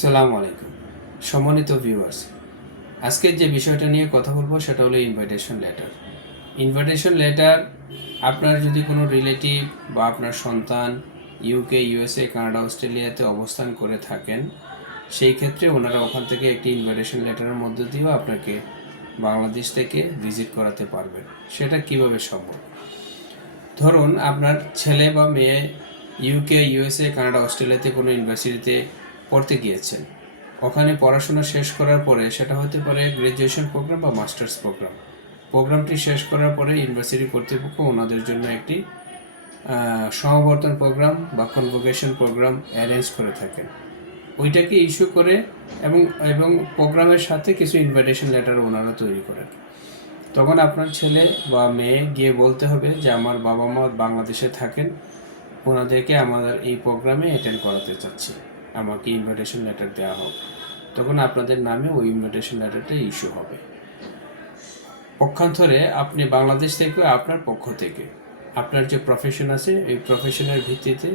সালাম আলাইকুম। সম্মানিত ভিউয়ার্স আজকের যে বিষয়টা নিয়ে কথা বলব সেটা হলো ইনভাইটেশন লেটার ইনভাইটেশন লেটার আপনার যদি কোনো রিলেটিভ বা আপনার সন্তান ইউকে ইউএসএ কানাডা অস্ট্রেলিয়াতে অবস্থান করে থাকেন, সেই ক্ষেত্রে ওনারা ওখান থেকে একটি ইনভাইটেশন লেটারের মধ্য দিয়েও আপনাকে বাংলাদেশ থেকে ভিজিট করাতে পারবেন। সেটা কীভাবে সম্ভব? ধরুন, আপনার ছেলে বা মেয়ে ইউকে ইউএসএ কানাডা অস্ট্রেলিয়াতে কোনো ইউনিভার্সিটিতে পড়তে গিয়েছেন। ওখানে পড়াশোনা শেষ করার পরে সেটা হতে পারে গ্র্যাজুয়েশন প্রোগ্রাম বা মাস্টার্স প্রোগ্রাম প্রোগ্রামটি শেষ করার পরে ইউনিভার্সিটি কর্তৃপক্ষ ওনাদের জন্য একটি সমাবর্তন প্রোগ্রাম বা কনভোকেশন প্রোগ্রাম অ্যারেঞ্জ করে থাকেন। ওইটাকে ইস্যু করে এবং এবং প্রোগ্রামের সাথে কিছু ইনভাইটেশন লেটার ওনারা তৈরি করেন। তখন আপনার ছেলে বা মেয়ে গিয়ে বলতে হবে যে, আমার বাবা মা বাংলাদেশে থাকেন। ওনাদেরকে আমাদের এই প্রোগ্রামে অ্যাটেন্ড করাতে চাচ্ছি। আমাকে ইনভিটেশন লেটার দেওয়া হোক। তখন আপনাদের নামে ওই ইনভিটেশন লেটারটা ইস্যু হবে। পক্ষান্তরে আপনি বাংলাদেশ থেকে আপনার পক্ষ থেকে, আপনার যে প্রফেশন আছে, এই প্রফেশনের ভিত্তিতে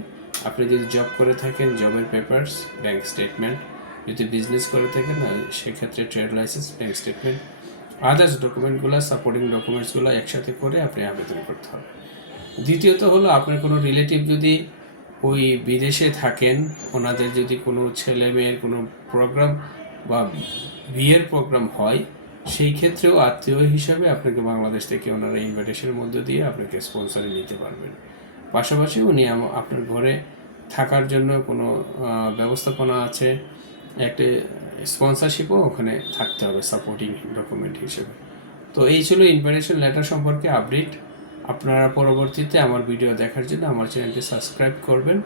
আপনি যদি জব করে থাকেন জবের পেপারস ব্যাংক স্টেটমেন্ট যদি বিজনেস করে থাকেন সেক্ষেত্রে trade license bank statement others ডকুমেন্টগুলো সাপোর্টিং ডকুমেন্টসগুলো একসাথে করে আপনি আবেদন করতে হবে। দ্বিতীয়ত হলো, আপনার কোনো রিলেটিভ যদি ওই বিদেশে থাকেন, ওনাদের যদি কোনো ছেলে মেয়ের কোনো প্রোগ্রাম বা বিয়ের প্রোগ্রাম হয়, সেই ক্ষেত্রেও আত্মীয় হিসাবে আপনাকে বাংলাদেশ থেকে ওনারা ইনভিটেশনের মধ্য দিয়ে আপনাকে স্পন্সারে নিতে পারবেন। পাশাপাশি উনি আপনার ঘরে থাকার জন্য কোনো ব্যবস্থাপনা আছে, একটা স্পন্সরশিপও ওখানে থাকতে হবে সাপোর্টিং ডকুমেন্ট হিসেবে। তো এই ছিল ইনভিটেশন লেটার সম্পর্কে আপডেট আপনারা পরবর্তীতে আমার ভিডিও দেখার জন্য আমার চ্যানেলটি সাবস্ক্রাইব করবেন।